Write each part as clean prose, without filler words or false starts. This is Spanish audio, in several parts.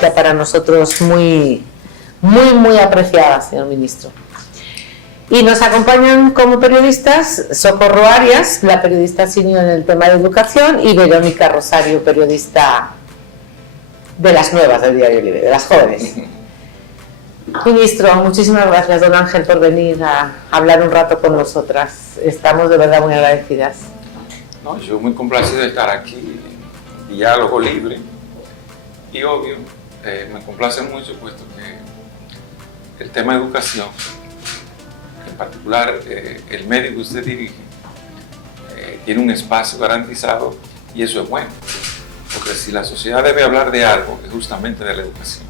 noticia para nosotros muy apreciada, señor ministro. Y nos acompañan como periodistas Socorro Arias, la periodista senior en el tema de educación, y Verónica Rosario, periodista de las nuevas del Diario Libre, de las jóvenes. Ministro, muchísimas gracias, don Ángel, por venir a hablar un rato con nosotras. Estamos de verdad muy agradecidas. No, yo muy complacido de estar aquí en Diálogo Libre, y obvio, me complace mucho puesto que el tema de educación, en particular el medio que usted dirige, tiene un espacio garantizado, y eso es bueno, porque si la sociedad debe hablar de algo, es justamente de la educación.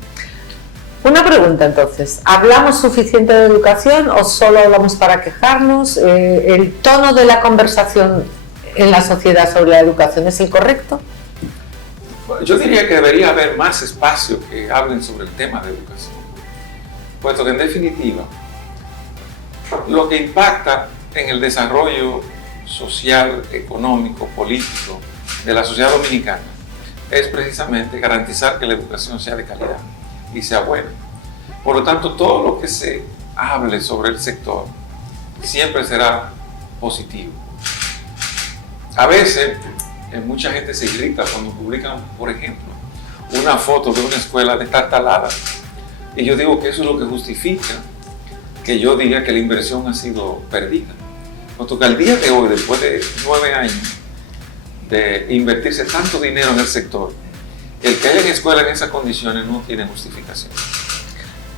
Una pregunta entonces, ¿hablamos suficiente de educación o solo hablamos para quejarnos? ¿El tono de la conversación en la sociedad sobre la educación es el correcto? Yo diría que debería haber más espacio que hablen sobre el tema de educación, puesto que en definitiva lo que impacta en el desarrollo social, económico, político de la sociedad dominicana es precisamente garantizar que la educación sea de calidad y sea buena. Por lo tanto, todo lo que se hable sobre el sector siempre será positivo. A veces, mucha gente se irrita cuando publican, por ejemplo, una foto de una escuela destartalada, y yo digo que eso es lo que justifica que yo diga que la inversión ha sido perdida. Puesto que al día de hoy, después de 9 años de invertirse tanto dinero en el sector, el que haya escuelas en esas condiciones no tiene justificación.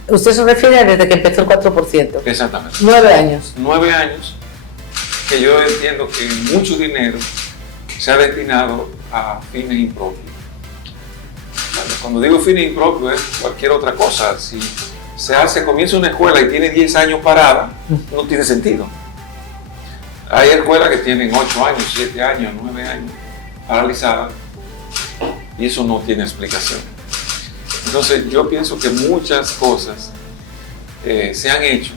Usted se refiere desde que empezó el 4%. Exactamente. 9 años. 9 años que yo entiendo que mucho dinero se ha destinado a fines impropios. Cuando digo fines impropios es cualquier otra cosa. Si comienza una escuela y tiene 10 años parada, no tiene sentido. Hay escuelas que tienen 8 años, 7 años, 9 años paralizadas, y eso no tiene explicación. Entonces yo pienso que muchas cosas se han hecho,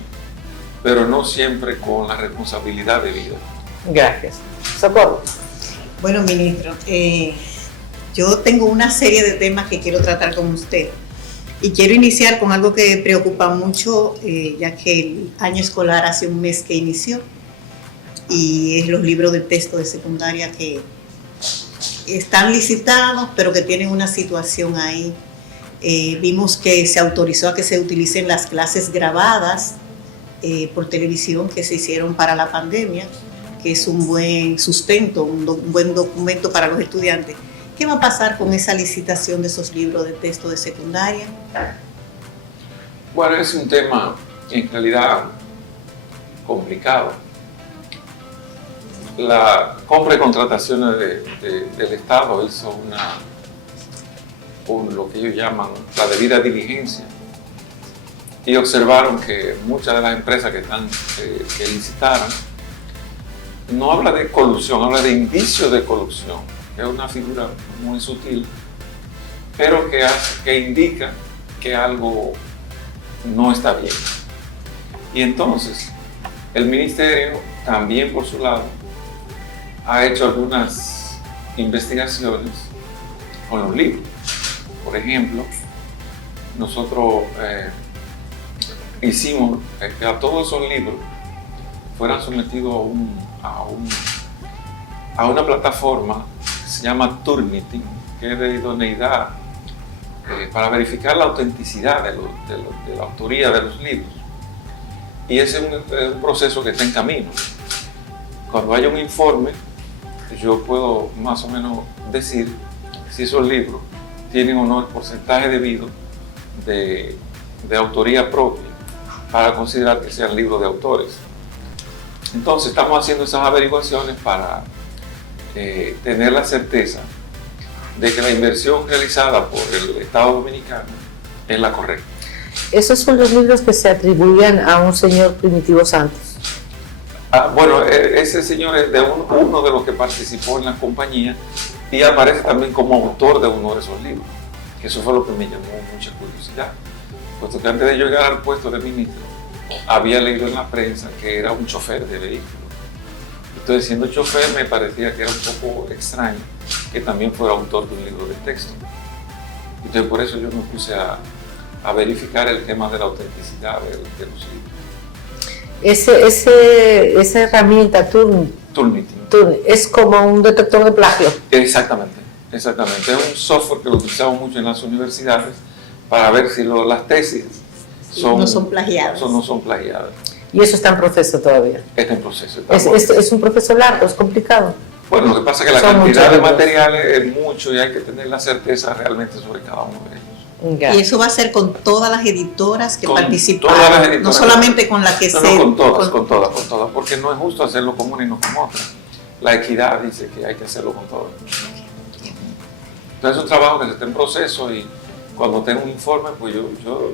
pero no siempre con la responsabilidad debida. Gracias. Socorro. Bueno, ministro, yo tengo una serie de temas que quiero tratar con usted, y quiero iniciar con algo que preocupa mucho, ya que el año escolar hace un mes que inició, y es los libros de texto de secundaria que están licitados, pero que tienen una situación ahí. Vimos que se autorizó a que se utilicen las clases grabadas por televisión que se hicieron para la pandemia, que es un buen sustento, un buen documento para los estudiantes. ¿Qué va a pasar con esa licitación de esos libros de texto de secundaria? Bueno, es un tema en realidad complicado. La compra y contrataciones del Estado hizo lo que ellos llaman la debida diligencia, y observaron que muchas de las empresas que licitaron no habla de colusión, habla de indicio de colusión, que es una figura muy sutil, pero que indica que algo no está bien. Y entonces el ministerio también por su lado ha hecho algunas investigaciones con los libros. Por ejemplo, nosotros hicimos que a todos esos libros fueran sometidos a una plataforma que se llama Turnitin, que es de idoneidad para verificar la autenticidad de la autoría de los libros. Y ese es un proceso que está en camino. Cuando haya un informe, yo puedo más o menos decir si esos libros tienen o no el porcentaje debido de autoría propia para considerar que sean libros de autores. Entonces estamos haciendo esas averiguaciones para tener la certeza de que la inversión realizada por el Estado Dominicano es la correcta. Esos son los libros que se atribuían a un señor Primitivo Santos. Bueno, ese señor es uno de los que participó en la compañía y aparece también como autor de uno de esos libros, que eso fue lo que me llamó mucha curiosidad, puesto que antes de yo llegar al puesto de ministro había leído en la prensa que era un chofer de vehículos. Entonces, siendo chofer, me parecía que era un poco extraño que también fuera autor de un libro de texto. Entonces por eso yo me puse a verificar el tema de la autenticidad de los libros. Esa herramienta Turnitin. Es como un detector de plagio. Exactamente. Es un software que lo utilizamos mucho en las universidades para ver si las tesis no son plagiadas. No son plagiadas. Y eso está en proceso todavía. Está en proceso. Es un proceso largo, es complicado. Bueno, lo que pasa es que la cantidad de materiales es mucho y hay que tener la certeza realmente sobre cada uno de ellos. Ya. Y eso va a ser con todas las editoras que Con participaron, todas las editoras, no solamente con las que con todas, porque no es justo hacerlo con una y no con otra. La equidad dice que hay que hacerlo con todas. Entonces es un trabajo que está en proceso y cuando tengo un informe, pues yo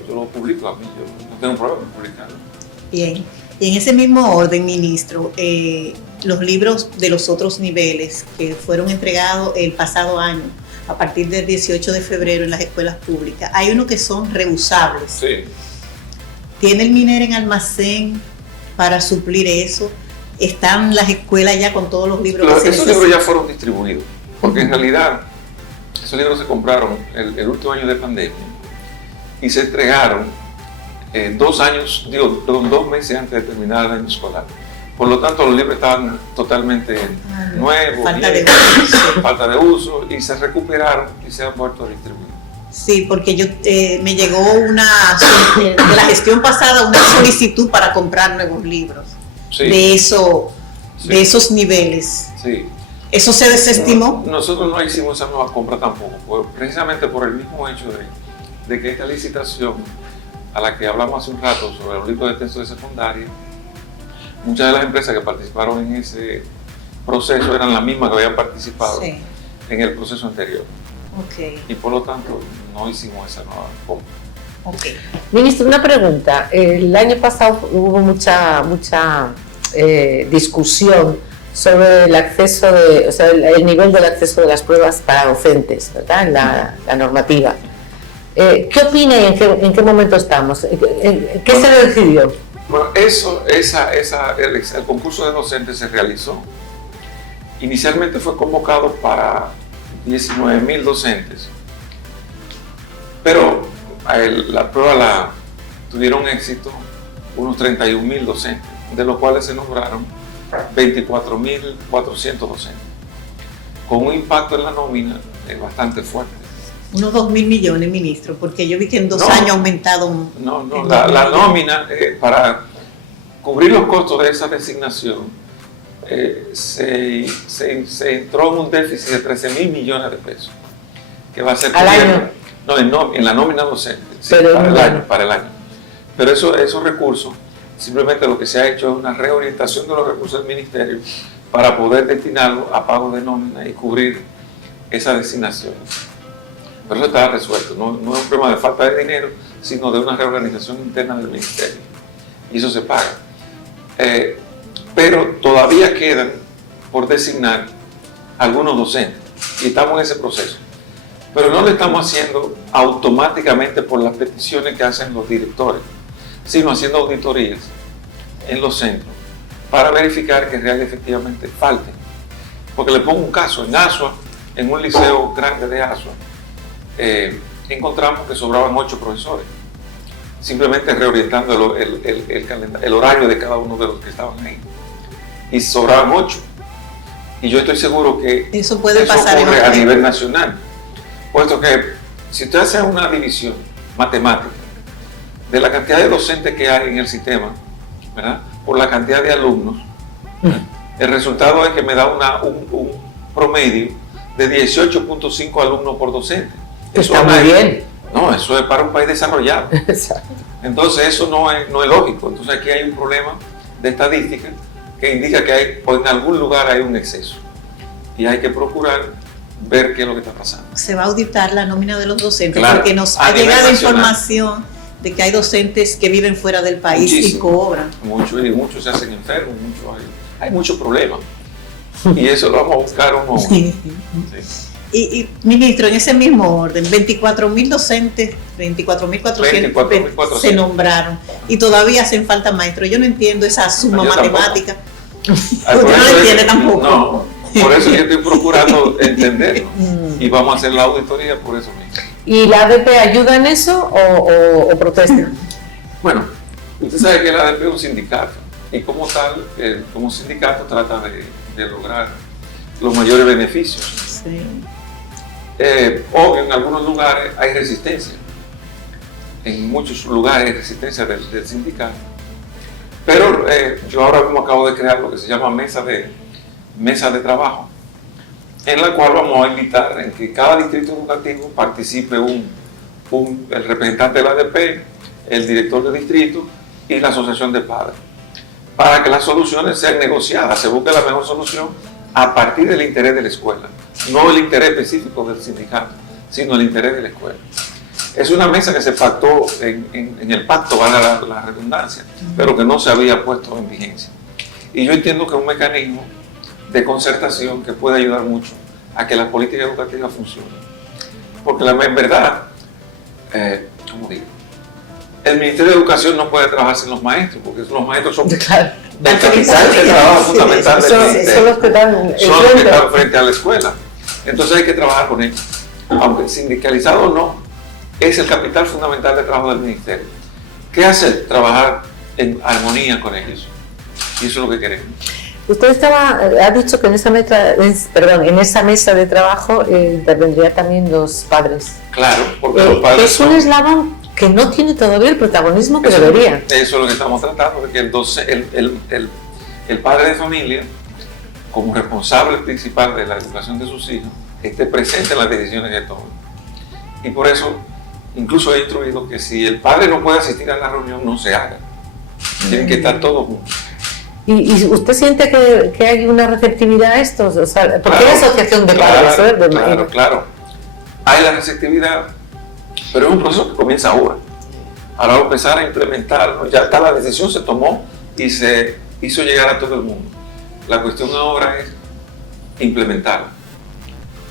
lo publico a mí, yo no tengo problema en publicarlo. Bien, y en ese mismo orden, ministro, los libros de los otros niveles que fueron entregados el pasado año, a partir del 18 de febrero en las escuelas públicas, hay unos que son reusables. Sí. ¿Tiene el MINER en almacén para suplir eso? ¿Están las escuelas ya con todos los libros que se Esos necesitan? libros ya fueron distribuidos, porque en realidad esos libros se compraron el último año de pandemia y se entregaron 2 meses antes de terminar el año escolar. Por lo tanto, los libros estaban totalmente nuevos, falta de uso, y se recuperaron y se han vuelto a distribuir. Sí, porque me llegó de la gestión pasada una solicitud para comprar nuevos libros Sí. de esos niveles. Sí. ¿Eso se desestimó? Nosotros no hicimos esa nueva compra tampoco, precisamente por el mismo hecho de que esta licitación a la que hablamos hace un rato sobre los libros de texto de secundaria, muchas de las empresas que participaron en ese proceso eran las mismas que habían participado en el proceso anterior. Okay. Y por lo tanto no hicimos esa nueva compra. Okay. Ministro, una pregunta. El año pasado hubo mucha discusión sobre el acceso el nivel del acceso de las pruebas para docentes, ¿verdad? En la normativa. ¿Qué opina y en qué momento estamos? ¿Qué se decidió? Bueno, el concurso de docentes se realizó. Inicialmente fue convocado para 19,000 docentes, pero la prueba la tuvieron éxito unos 31,000 docentes, de los cuales se nombraron 24,400 docentes, con un impacto en la nómina bastante fuerte. Unos 2.000 millones, ministro, porque yo vi que en 2 años ha aumentado. La nómina, para cubrir los costos de esa designación, se entró en un déficit de 13,000 millones de pesos, que va a ser ¿al año? No, en la nómina docente, sí, para el año. Pero esos recursos, simplemente lo que se ha hecho es una reorientación de los recursos del ministerio para poder destinarlos a pago de nómina y cubrir esa designación. Pero eso está resuelto, no es un problema de falta de dinero, sino de una reorganización interna del ministerio. Y eso se paga. Pero todavía quedan por designar algunos docentes y estamos en ese proceso. Pero no lo estamos haciendo automáticamente por las peticiones que hacen los directores, sino haciendo auditorías en los centros para verificar que realmente efectivamente falten. Porque le pongo un caso, en Asua, en un liceo grande de Asua, encontramos que sobraban 8 profesores, simplemente reorientando el horario de cada uno de los que estaban ahí. Y sobraban 8. Y yo estoy seguro que eso puede pasar ocurre a nivel nacional, puesto que si usted hace una división matemática de la cantidad de docentes que hay en el sistema, ¿verdad?, por la cantidad de alumnos, el resultado es que me da un promedio de 18.5 alumnos por docente. Eso está muy bien. No, eso es para un país desarrollado. Exacto. Entonces eso no es lógico. Entonces aquí hay un problema de estadística que indica que en algún lugar hay un exceso. Y hay que procurar ver qué es lo que está pasando. Se va a auditar la nómina de los docentes, claro, porque nos ha llegado información de que hay docentes que viven fuera del país. Muchísimo. Y cobran. Muchos se hacen enfermos, hay muchos problemas. Y eso lo vamos a buscar uno a uno. Sí. Y ministro, en ese mismo orden, 24,000 docentes, 24,400 se nombraron y todavía hacen falta maestros. Yo no entiendo esa suma matemática. Usted no la entiende tampoco. No, por eso yo estoy procurando entenderlo y vamos a hacer la auditoría por eso mismo. ¿Y la ADP ayuda en eso o protesta? Bueno, usted sabe que la ADP es un sindicato y como tal, como sindicato trata de lograr los mayores beneficios. Sí. Obvio, en algunos lugares hay resistencia, en muchos lugares hay resistencia del sindicato, pero yo ahora mismo acabo de crear lo que se llama mesa de trabajo, en la cual vamos a invitar en que cada distrito educativo participe el representante de la ADP, el director de distrito y la asociación de padres, para que las soluciones sean negociadas, se busque la mejor solución a partir del interés de la escuela, no el interés específico del sindicato, sino el interés de la escuela. Es una mesa que se pactó en el pacto, valga la redundancia, pero que no se había puesto en vigencia. Y yo entiendo que es un mecanismo de concertación que puede ayudar mucho a que la política educativa funcione. Porque en verdad, ¿cómo digo? El Ministerio de Educación no puede trabajar sin los maestros, porque los maestros son Claro. el capital de trabajo fundamental del ministerio. Son los que están Son los que están frente a la escuela. Entonces hay que trabajar con ellos. Aunque sindicalizado o no, es el capital fundamental de trabajo del ministerio. ¿Qué hacer? Trabajar en armonía con ellos. Y eso es lo que queremos. Usted ha dicho que en esa mesa de trabajo intervendría también los padres. Claro, porque los padres es un eslabón que no tiene todavía el protagonismo que debería. Eso es lo que estamos tratando, de que el padre de familia, como responsable principal de la educación de sus hijos, esté presente en las decisiones que toman. Y por eso, incluso he instruido que si el padre no puede asistir a la reunión, no se haga. Tienen que estar todos juntos. ¿Y usted siente que hay una receptividad a esto? O sea, ¿por qué la asociación de padres? Claro. Hay la receptividad, pero es un proceso que comienza ahora. Ahora vamos a empezar a implementarlo. Ya está, la decisión se tomó y se hizo llegar a todo el mundo. La cuestión ahora es implementarla.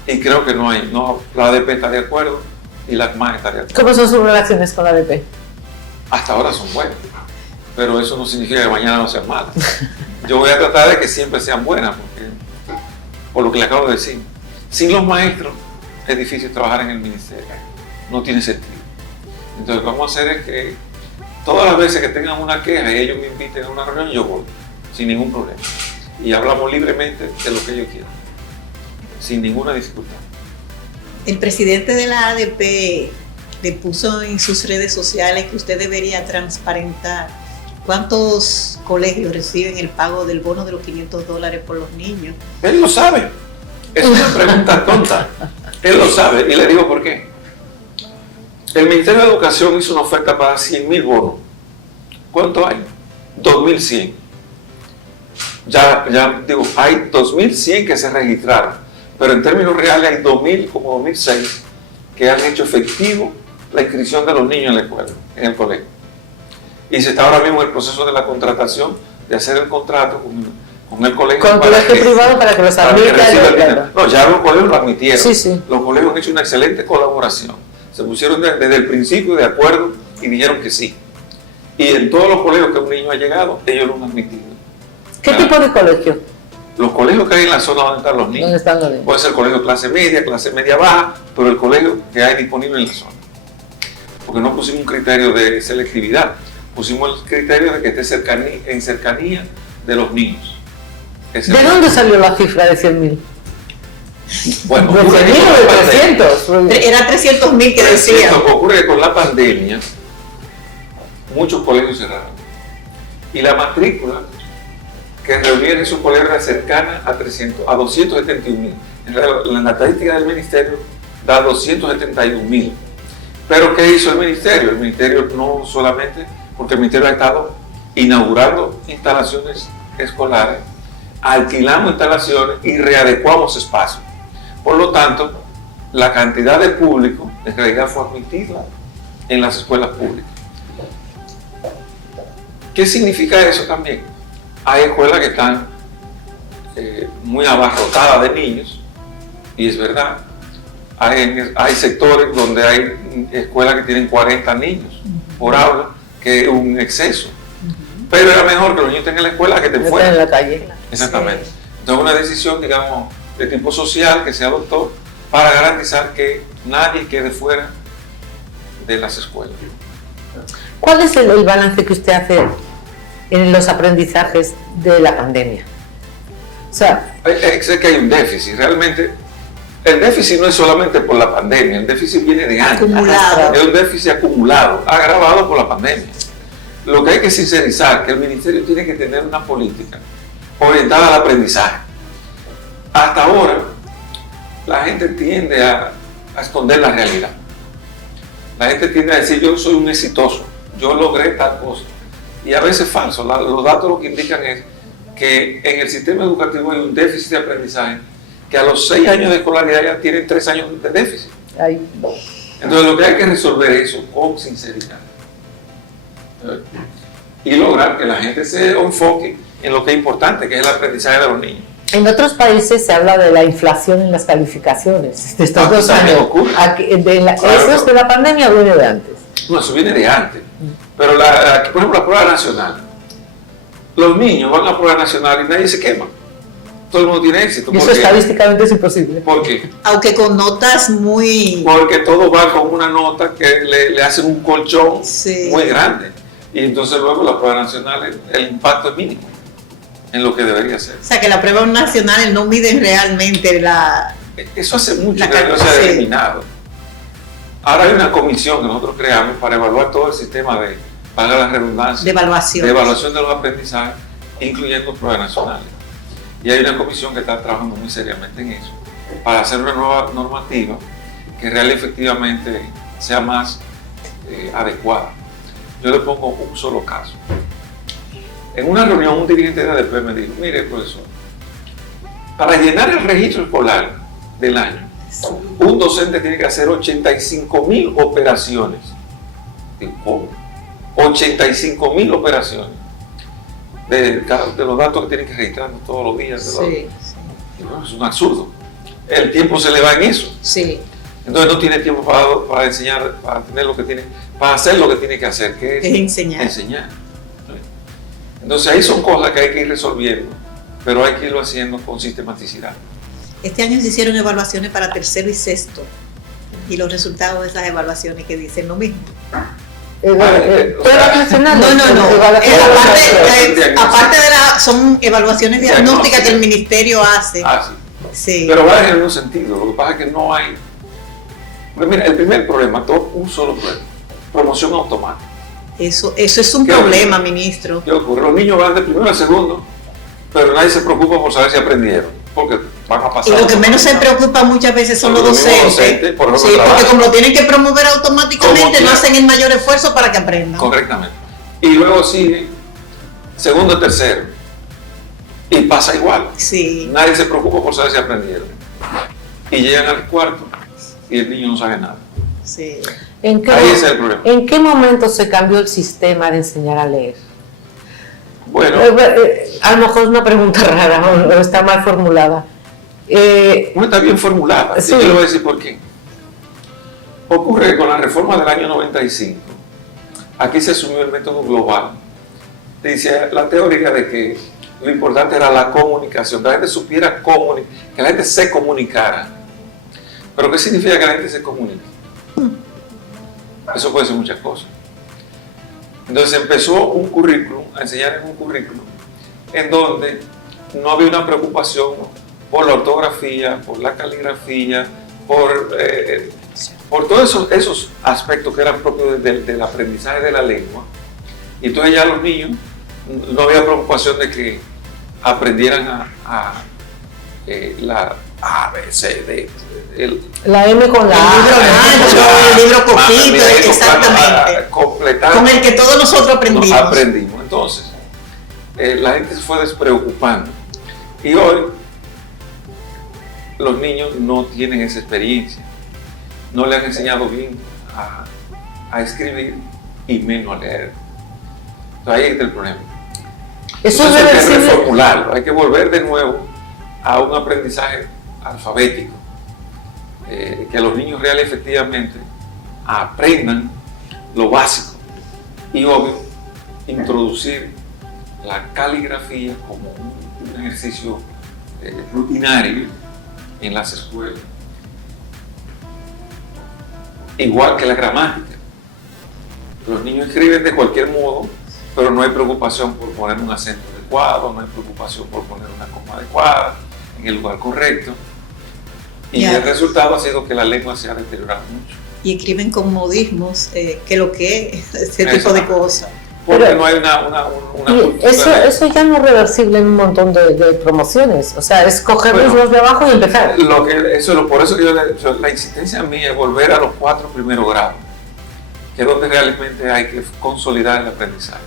Y creo que la ADP está de acuerdo y la ACMA está de acuerdo. ¿Cómo son sus relaciones con la ADP? Hasta ahora son buenas, pero eso no significa que mañana no sean malas. Yo voy a tratar de que siempre sean buenas, porque, por lo que le acabo de decir, sin los maestros es difícil trabajar en el ministerio, no tiene sentido. Entonces lo que vamos a hacer es que todas las veces que tengan una queja y ellos me inviten a una reunión, yo voy, sin ningún problema. Y hablamos libremente de lo que ellos quieran, sin ninguna dificultad. El presidente de la ADP le puso en sus redes sociales que usted debería transparentar cuántos colegios reciben el pago del bono de los $500 por los niños. Él lo sabe. Es una pregunta tonta. Él lo sabe y le digo por qué. El Ministerio de Educación hizo una oferta para 100.000 bonos. ¿Cuánto hay? 2.100. Ya digo, hay 2.100 que se registraron, pero en términos reales hay 2.000, como 2.006, que han hecho efectivo la inscripción de los niños en la escuela, en el colegio. Y se está ahora mismo en el proceso de la contratación, de hacer el contrato con el colegio. Con el colegio privado para que los admitan. No, ya los colegios lo admitieron. Sí. Los colegios han hecho una excelente colaboración. Se pusieron desde el principio de acuerdo y dijeron que sí. Y en todos los colegios que un niño ha llegado, ellos lo han admitido. ¿Qué tipo de colegio? Los colegios que hay en la zona donde están los niños. ¿Dónde están los niños? Puede ser colegio clase media baja, pero el colegio que hay disponible en la zona. Porque no pusimos un criterio de selectividad, pusimos el criterio de que esté en cercanía de los niños. ¿De dónde salió la cifra de 100.000? Bueno, ¿De 100.000 o de 300? Era 300.000 que decía. Ocurre que con la pandemia muchos colegios cerraron. Y la matrícula que reunía en esos colegios era cercana a 271.000. En la estadística del ministerio da 271.000. Pero ¿qué hizo el ministerio? El ministerio no solamente, porque el ministerio ha estado inaugurando instalaciones escolares, alquilamos instalaciones y readecuamos espacios. Por lo tanto, la cantidad de público en realidad fue admitida en las escuelas públicas. ¿Qué significa eso también? Hay escuelas que están muy abarrotadas de niños, y es verdad. Hay sectores donde hay escuelas que tienen 40 niños por aula, que es un exceso. Pero era mejor que los niños estén en la escuela que estén fuera. En la calle. Exactamente. Entonces, una decisión, digamos, de tipo social que se adoptó para garantizar que nadie quede fuera de las escuelas. ¿Cuál es el balance que usted hace en los aprendizajes de la pandemia? O sea, Sé que hay un déficit, realmente. El déficit no es solamente por la pandemia, el déficit viene de antes. Acumulado. Es un déficit acumulado, agravado por la pandemia. Lo que hay que sincerizar, que el ministerio tiene que tener una política orientada al aprendizaje. Hasta ahora, la gente tiende a esconder la realidad. La gente tiende a decir, yo soy un exitoso, yo logré tal cosa. Y a veces es falso. Los datos lo que indican es que en el sistema educativo hay un déficit de aprendizaje, que a los 6 años de escolaridad ya tienen 3 años de déficit. hay, Entonces lo que hay que resolver es eso con sinceridad. Y lograr que la gente se enfoque en lo que es importante, que es el aprendizaje de los niños. en otros países se habla de la inflación en las calificaciones de estos 2 también años. ocurre. Claro. ¿Eso es de la pandemia o viene de antes? No, eso viene de antes. Pero aquí, por ejemplo, la prueba nacional. Los niños van a la prueba nacional y nadie se quema. Todo el mundo tiene éxito. Y eso ¿Por qué? estadísticamente es imposible. ¿Por qué? Aunque con notas muy... Porque todo va con una nota que le hacen un colchón Sí. muy grande. Y entonces luego la prueba nacional, el impacto es mínimo en lo que debería ser. O sea, que las pruebas nacionales no miden realmente la... Eso hace mucho La que no se ha sí. eliminado. Ahora hay una comisión que nosotros creamos para evaluar todo el sistema de, para la redundancia, de evaluación. de evaluación de los aprendizajes, incluyendo pruebas nacionales. Y hay una comisión que está trabajando muy seriamente en eso, para hacer una nueva normativa que realmente efectivamente sea más adecuada. Yo le pongo un solo caso. En una reunión, un dirigente de ADP me dijo, mire, profesor, para llenar el registro escolar del año, un docente tiene que hacer 85,000 operaciones. Digo, ¿cómo? 85,000 operaciones. De los datos que tienen que registrar todos los días. Sí, Y bueno, es un absurdo. El tiempo se le va en eso. sí. Entonces no tiene tiempo para enseñar, para tener lo que tiene, para hacer lo que tiene que hacer, que es enseñar. Entonces ahí son cosas que hay que ir resolviendo, pero hay que irlo haciendo con sistematicidad. Este año se hicieron evaluaciones para tercero y sexto. Y los resultados de esas evaluaciones que dicen lo mismo. ¿Pruebas nacionales? No. Evaluación. Aparte de son evaluaciones diagnósticas que el ministerio hace. Ah, sí. Sí. Pero va en algún sentido. Lo que pasa es que no hay. Porque mira, el primer problema, un solo problema: promoción automática. Eso es un ¿Qué problema, ocurre? ministro. ¿Qué ocurre? Los niños van de primero a segundo, pero nadie se preocupa por saber si aprendieron, porque van a pasar. Y lo que menos se preocupa muchas veces son los docentes. por Sí, porque como lo tienen que promover automáticamente, no hacen el mayor esfuerzo para que aprendan. Correctamente. Y luego sigue segundo y tercero. Y pasa igual. Sí. Nadie se preocupa por saber si aprendieron. Y llegan al cuarto y el niño no sabe nada. Sí. Ahí es el problema. ¿En qué momento se cambió el sistema de enseñar a leer? Bueno, A lo mejor es una pregunta rara o está mal formulada. no está bien formulada. Sí. Y yo le voy a decir por qué. Ocurre que con la reforma del año 95, aquí se asumió el método global. Dice la teoría de que lo importante era la comunicación, que la gente supiera que la gente se comunicara. ¿Pero qué significa que la gente se comunique? Eso puede ser muchas cosas. Entonces empezó un currículum, a enseñar en un currículum, en donde no había una preocupación por la ortografía, por la caligrafía, por todos esos aspectos que eran propios del aprendizaje de la lengua. Y entonces ya los niños no había preocupación de que aprendieran la A, B, C, D. La M con la A. El libro poquito, exactamente. Completar. Con el que todos nosotros aprendimos. Entonces, la gente se fue despreocupando. Y hoy, los niños no tienen esa experiencia. No le han enseñado bien a escribir y menos a leer. Entonces, ahí está el problema. Eso Entonces, hay que reversible. reformularlo, hay que volver de nuevo a un aprendizaje alfabético. Que los niños reales efectivamente aprendan lo básico y obvio introducir la caligrafía como un ejercicio rutinario en las escuelas, igual que la gramática. Los niños escriben de cualquier modo, pero no hay preocupación por poner un acento adecuado, no hay preocupación por poner una coma adecuada en el lugar correcto. Y el resultado ha sido que la lengua se ha deteriorado mucho. Y escriben con modismos, que lo que es, ese tipo de cosas. Porque no hay una eso ya no es reversible en un montón de promociones. O sea, es cogerlos los de abajo y empezar. Por eso que la insistencia mía es volver a los 4 primeros grados, que es donde realmente hay que consolidar el aprendizaje.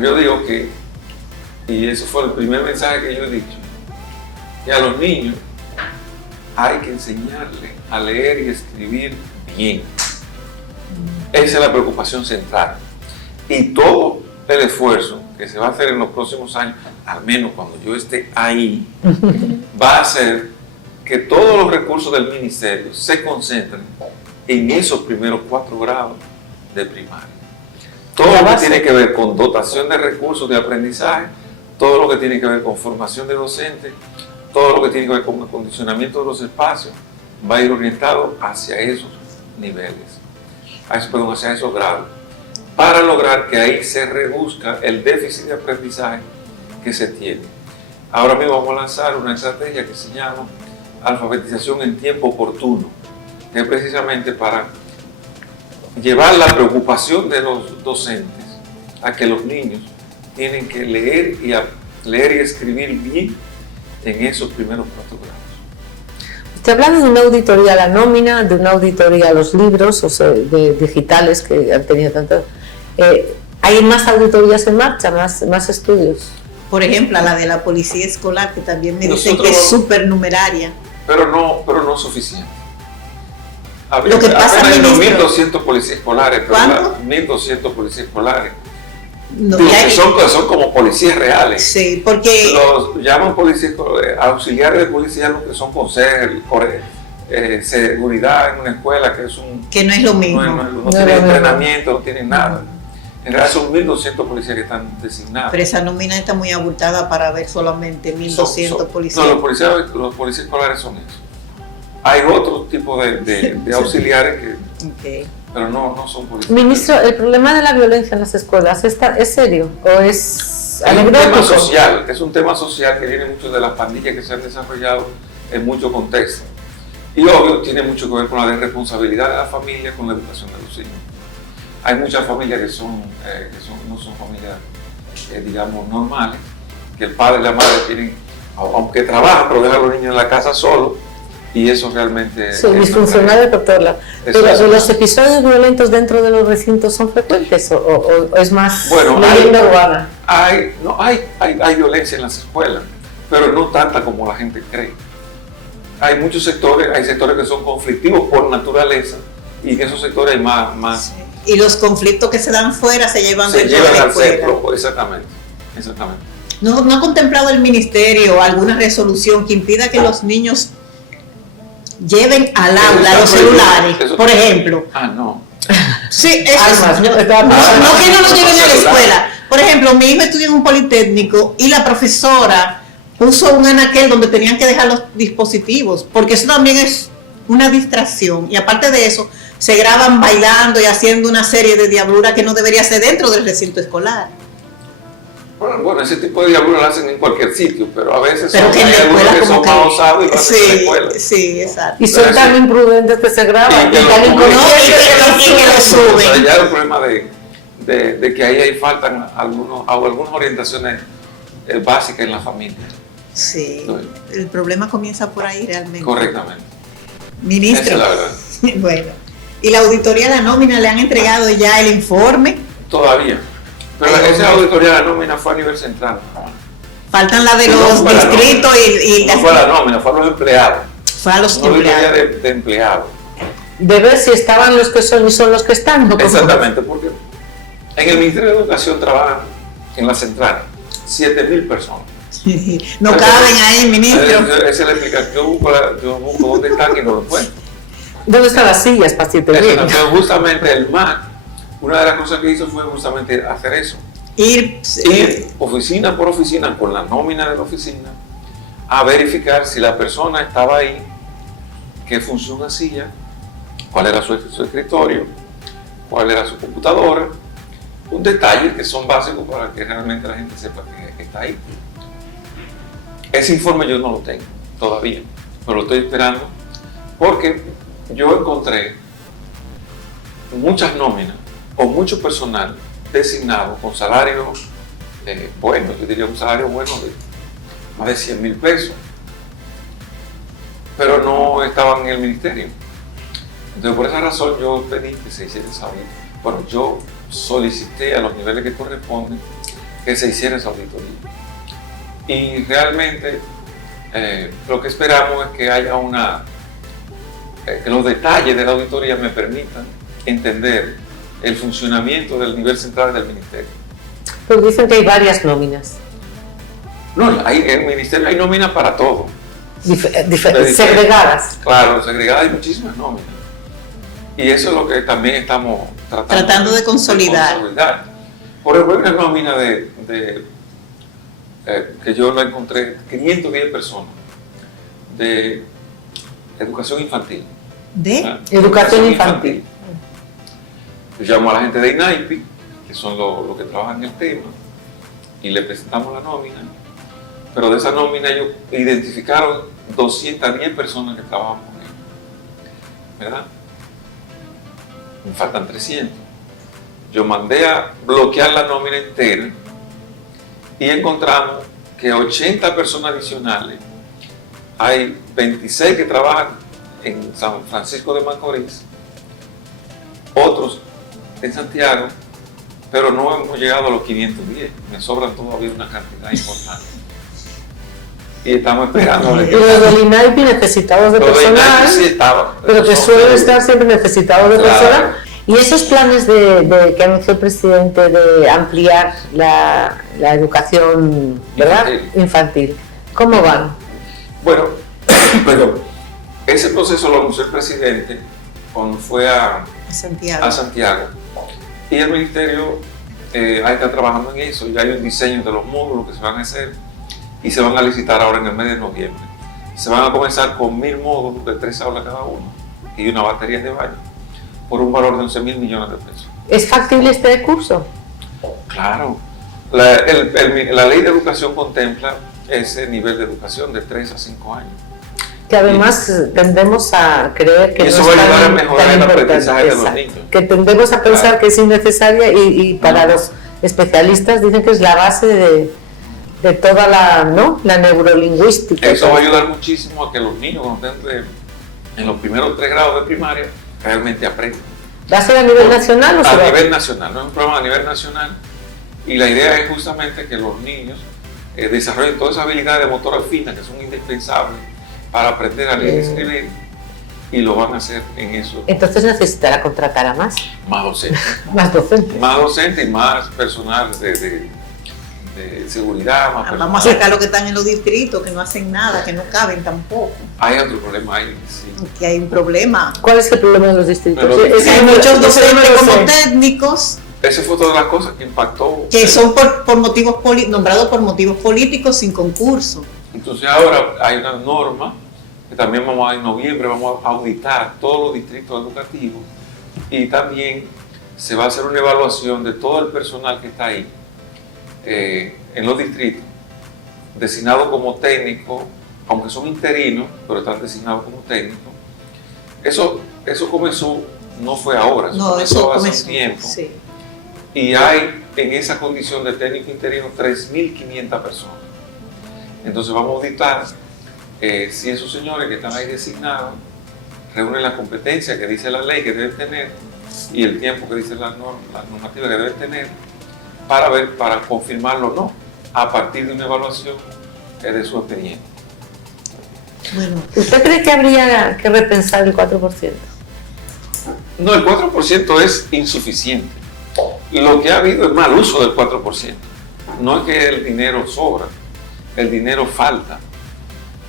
Yo digo que, y eso fue el primer mensaje que yo he dicho, que a los niños hay que enseñarles a leer y escribir bien. Esa es la preocupación central. Y todo el esfuerzo que se va a hacer en los próximos años, al menos cuando yo esté ahí, va a hacer que todos los recursos del ministerio se concentren en esos primeros 4 grados de primaria. Todo lo que tiene que ver con dotación de recursos de aprendizaje, todo lo que tiene que ver con formación de docentes, todo lo que tiene que ver con acondicionamiento de los espacios, va a ir orientado hacia esos niveles, hacia esos grados, para lograr que ahí se reduzca el déficit de aprendizaje que se tiene. Ahora mismo vamos a lanzar una estrategia que se llama alfabetización en tiempo oportuno, que es precisamente para llevar la preocupación de los docentes a que los niños tienen que leer y escribir bien en esos primeros 4 grados. Usted habla de una auditoría a la nómina, de una auditoría a los libros, o sea, digitales que han tenido tanto. ¿Hay más auditorías en marcha, más estudios? Por ejemplo, la de la policía escolar, que también me dicen que es supernumeraria. Pero no suficiente. Lo que pasa, hay ministro, 1.200 policías escolares. ¿Cuánto? 1.200 policías escolares. No, son como policías reales. Sí, porque los llaman policías, auxiliares de policía, los que son consejeros, seguridad en una escuela, que no es lo mismo. No tienen entrenamiento, no tienen nada. En realidad son 1.200 policías que están designados. Pero esa nómina está muy abultada para ver solamente 1.200 policías. No, los policías escolares son eso. Hay otro tipo de auxiliares que, pero no son policías. Ministro, ¿el problema de la violencia en las escuelas es serio o es anecdótico? Es un tema social que viene mucho de las pandillas que se han desarrollado en muchos contextos. Y obvio, tiene mucho que ver con la responsabilidad de la familia con la educación de los hijos. Hay muchas familias que no son familias, digamos, normales, que el padre y la madre tienen, aunque trabajan, pero dejan a los niños en la casa solos, y eso realmente es disfuncional por todos lados. Pero ¿los episodios violentos dentro de los recintos son frecuentes o es más leyenda urbana? Hay violencia en las escuelas, pero no tanta como la gente cree. Hay muchos sectores, que son conflictivos por naturaleza, y en esos sectores hay más. Sí. Y los conflictos que se dan fuera se llevan dentro de la escuela. Centro, exactamente. ¿No ha contemplado el ministerio alguna resolución que impida que los niños lleven al aula los celulares, por ejemplo? No. Sí, eso no que no lo lleven a la escuela. Por ejemplo, mi hijo estudia en un politécnico y la profesora puso un anaquel donde tenían que dejar los dispositivos, porque eso también es una distracción. Y aparte de eso, se graban bailando y haciendo una serie de diabluras que no debería ser dentro del recinto escolar. Bueno, ese tipo de diabluras lo hacen en cualquier sitio, pero a veces hay algunos que son más osados y lo hacen en la escuela. Sí, exacto. Y son tan imprudentes que se graban y tan inconscientes que lo suben. Ya el problema de que ahí faltan algunas orientaciones básicas en la familia. Sí, el problema comienza por ahí realmente. Correctamente. Ministro. Esa es la verdad. Bueno, ¿y la auditoría de la nómina le han entregado ya el informe? Todavía. Pero esa auditoría de la nómina fue a nivel central. Faltan la de los distritos y no fue a la nómina, fue a los empleados. Fue a los empleados. Auditoría de empleados. De ver si estaban los que son y son los que están. ¿No? Exactamente, porque en el Ministerio de Educación trabajan en la central 7.000 personas. No caben ahí, ministro. Esa es la explicación. Yo busco dónde están y no lo encuentro. ¿Dónde están las sillas para 7.000? Entonces, justamente el MAC, una de las cosas que hizo fue justamente hacer eso. Ir oficina por oficina con la nómina de la oficina a verificar si la persona estaba ahí, qué función hacía, cuál era su escritorio, cuál era su computadora, un detalle que son básicos para que realmente la gente sepa que está ahí. Ese informe yo no lo tengo todavía, pero lo estoy esperando porque yo encontré muchas nóminas o mucho personal designado con salario bueno, yo diría un salario bueno de más de 100,000 pesos, pero no estaban en el ministerio. Entonces, por esa razón yo pedí que se hiciera esa auditoría. Bueno, yo solicité a los niveles que corresponden que se hiciera esa auditoría. Y realmente lo que esperamos es que haya que los detalles de la auditoría me permitan entender el funcionamiento del nivel central del ministerio. Pues dicen que hay varias nóminas. No, en el ministerio hay nóminas para todo. Segregadas. Claro, segregadas hay muchísimas nóminas. Y eso es lo que también estamos tratando de consolidar. Por ejemplo, hay una nómina que yo la encontré, 510 personas de educación infantil. ¿De? Educación infantil. Yo llamo a la gente de INAIPI, que son los que trabajan en el tema, y le presentamos la nómina, pero de esa nómina ellos identificaron 210 personas que trabajan con ellos, ¿verdad? Me faltan 300. Yo mandé a bloquear la nómina entera y encontramos que 80 personas adicionales, hay 26 que trabajan en San Francisco de Macorís, otros en Santiago, pero no hemos llegado a los 510, me sobran todavía una cantidad importante. Y estamos esperando. Y los del INAIPI necesitados de personal, sí estaba, pero que suelen estar siempre necesitados de personal. Y esos planes que anunció el presidente de ampliar la educación, ¿verdad? Infantil, ¿cómo van? Bueno, pero ese proceso lo anunció el presidente cuando fue a Santiago. Y el ministerio está trabajando en eso. Ya hay un diseño de los módulos que se van a hacer y se van a licitar ahora en el mes de noviembre. Se van a comenzar con 1,000 módulos de 3 aulas cada uno y una batería de baño por un valor de 11,000 millones de pesos. ¿Es factible este curso? Claro. La ley de educación contempla ese nivel de educación de 3 a 5 años. Que además tendemos a creer que eso no va a es ayudar a tan mejorar el aprendizaje de los importante. niños. Que tendemos a pensar que es innecesaria y para los especialistas dicen que es la base de toda la neurolingüística. Eso va a ayudar muchísimo a que los niños cuando estén en los primeros 3 grados de primaria realmente aprendan. ¿Va a ser a nivel nacional o a nivel nacional? No es un programa a nivel nacional y la idea es justamente que los niños desarrollen todas esas habilidades motoras finas que son indispensables para aprender a leer y escribir, y lo van a hacer en eso. Entonces necesitará contratar a más docentes. Más docentes Y más personal de seguridad. Vamos a sacar los que están en los distritos, que no hacen nada, que no caben tampoco. Hay otro problema ahí, sí. Que hay un problema. ¿Cuál es el problema de los distritos? Hay muchos docentes como técnicos. Esa fue otra de las cosas que impactó. Que son por motivos nombrados por motivos políticos sin concurso. Entonces ahora hay una norma que también en noviembre vamos a auditar todos los distritos educativos y también se va a hacer una evaluación de todo el personal que está ahí en los distritos, designados como técnicos, aunque son interinos, pero están designados como técnicos. Eso comenzó, no fue ahora, comenzó hace un tiempo. Sí. Y hay en esa condición de técnico interino 3.500 personas. Entonces vamos a auditar si esos señores que están ahí designados reúnen la competencia que dice la ley que deben tener y el tiempo que dice la normativa que deben tener para confirmarlo o no, a partir de una evaluación de su expediente. Bueno, ¿usted cree que habría que repensar el 4%? No, el 4% es insuficiente. Lo que ha habido es mal uso del 4%. No es que el dinero sobra, el dinero falta.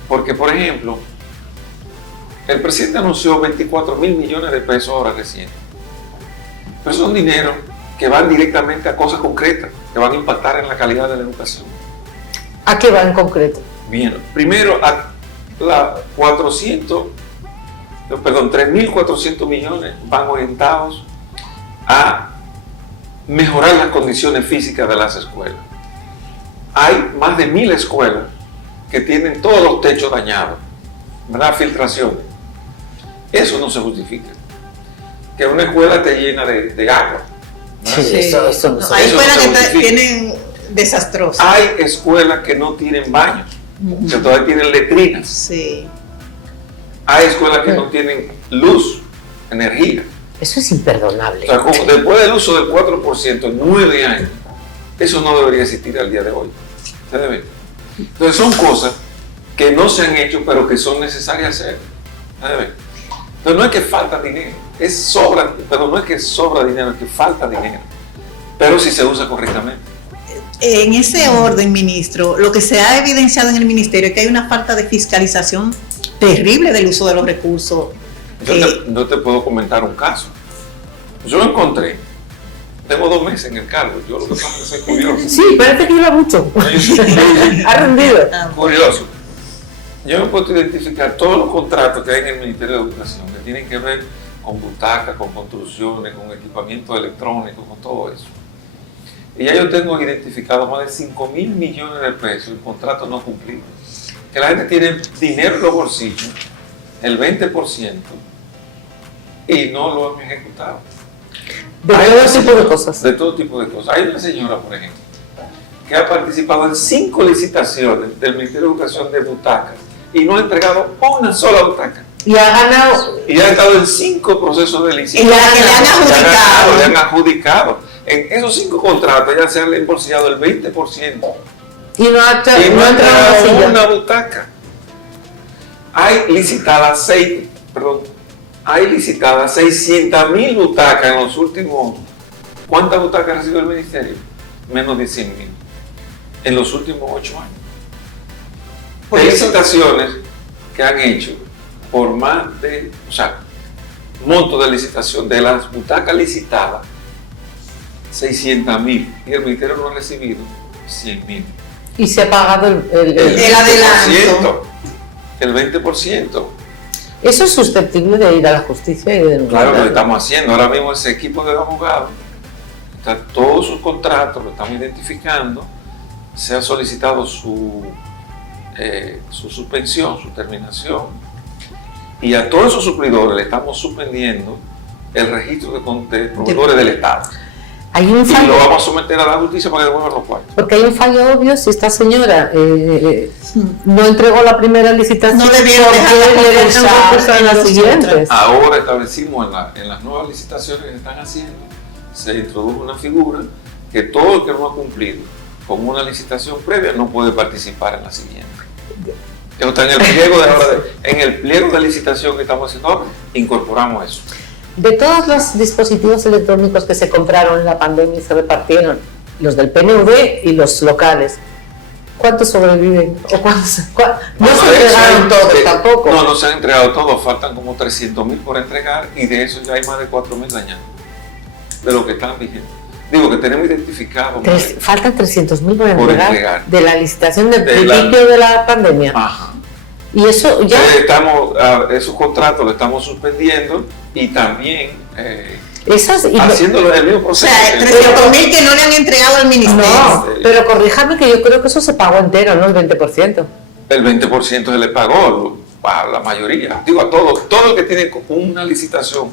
Porque, por ejemplo, el presidente anunció 24,000 millones de pesos ahora recién. Pero son dinero que van directamente a cosas concretas, que van a impactar en la calidad de la educación. ¿A qué va en concreto? Bien, primero a 3.400 millones van orientados a mejorar las condiciones físicas de las escuelas. Hay más de 1000 escuelas que tienen todos los techos dañados, ¿verdad? Filtración. Eso no se justifica. Que una escuela esté llena de agua. Sí, eso no se hay escuelas que justifica. tienen desastrosas. Hay escuelas que no tienen baños, que todavía tienen letrinas. Sí. Hay escuelas que no tienen luz, energía. Eso es imperdonable. O sea, como después del uso del 4% en 9 años, eso no debería existir al día de hoy. ¿Ustedes ven? Entonces son cosas que no se han hecho, pero que son necesarias hacer. ¿Ustedes ven? Entonces no es que falta dinero, pero no es que sobra dinero, es que falta dinero. Pero si se usa correctamente. En ese orden, ministro, lo que se ha evidenciado en el ministerio es que hay una falta de fiscalización terrible del uso de los recursos. Yo te puedo comentar un caso. Yo encontré, tengo 2 meses en el cargo, yo lo que pasa es que soy curioso. Sí, parece que lleva mucho. Ha rendido. Curioso. Yo me he puesto a identificar todos los contratos que hay en el Ministerio de Educación que tienen que ver con butacas, con construcciones, con equipamiento electrónico, con todo eso. Y ya yo tengo identificado más de 5.000 millones de pesos en contratos no cumplidos. Que la gente tiene dinero en los bolsillos, el 20%, y no lo han ejecutado. De todo tipo de cosas. De todo tipo de cosas. Hay una señora, por ejemplo, que ha participado en 5 licitaciones del Ministerio de Educación de butacas y no ha entregado una sola butaca. Y ha ganado. Y ha estado en 5 procesos de licitación. Y la que le han adjudicado. Le han adjudicado. En esos 5 contratos ya se han embolsillado el 20%. Y no ha Y no ha entrado entregado una butaca. Hay licitadas 600.000 butacas en los últimos. ¿Cuántas butacas recibió el ministerio? Menos de 100.000 en los últimos 8 años. Por De eso- licitaciones que han hecho por más de, o sea, monto de licitación de las butacas licitadas, 600.000, y el ministerio no ha recibido 100.000. Y se ha pagado el El adelanto. El 20%. Eso es susceptible de ir a la justicia y de denunciar. Claro, lo estamos haciendo. Ahora mismo ese equipo de abogados está todos sus contratos, lo estamos identificando. Se ha solicitado su suspensión, su terminación. Y a todos esos suplidores le estamos suspendiendo el registro de proveedores del Estado. Hay un Y lo fallo, vamos a someter a la justicia para que devuelvan los cuartos. porque hay un fallo obvio. Si esta señora no entregó la primera licitación, No debieron ¿por qué dejarla le dejan concursar concursar en las los siguientes? Ahora establecimos en las nuevas licitaciones que se están haciendo, se introdujo una figura que todo el que no ha cumplido con una licitación previa no puede participar en la siguiente. Eso está en el pliego en el pliego de licitación que estamos haciendo ahora, incorporamos eso. De todos los dispositivos electrónicos que se compraron en la pandemia y se repartieron, los del PNV y los locales, ¿cuántos sobreviven? ¿O cuántos? No se entregaron todos tampoco. No se han entregado todos, faltan como 300.000 por entregar y de eso ya hay más de 4.000 dañados, de lo que están vigentes. Digo que tenemos identificado. Faltan 300.000 por Por entregar entregar. de la licitación del De la- principio de la pandemia. Ajá. Y eso ya... Esos contratos los estamos suspendiendo y también Esas, y haciéndolo en el mismo O proceso. sea, 300.000 que no le han entregado al ministerio. no, pero corríjame que yo creo que eso se pagó entero, no el 20%. El 20% se le pagó a la mayoría. Digo, a todos. Todo el que tiene una licitación,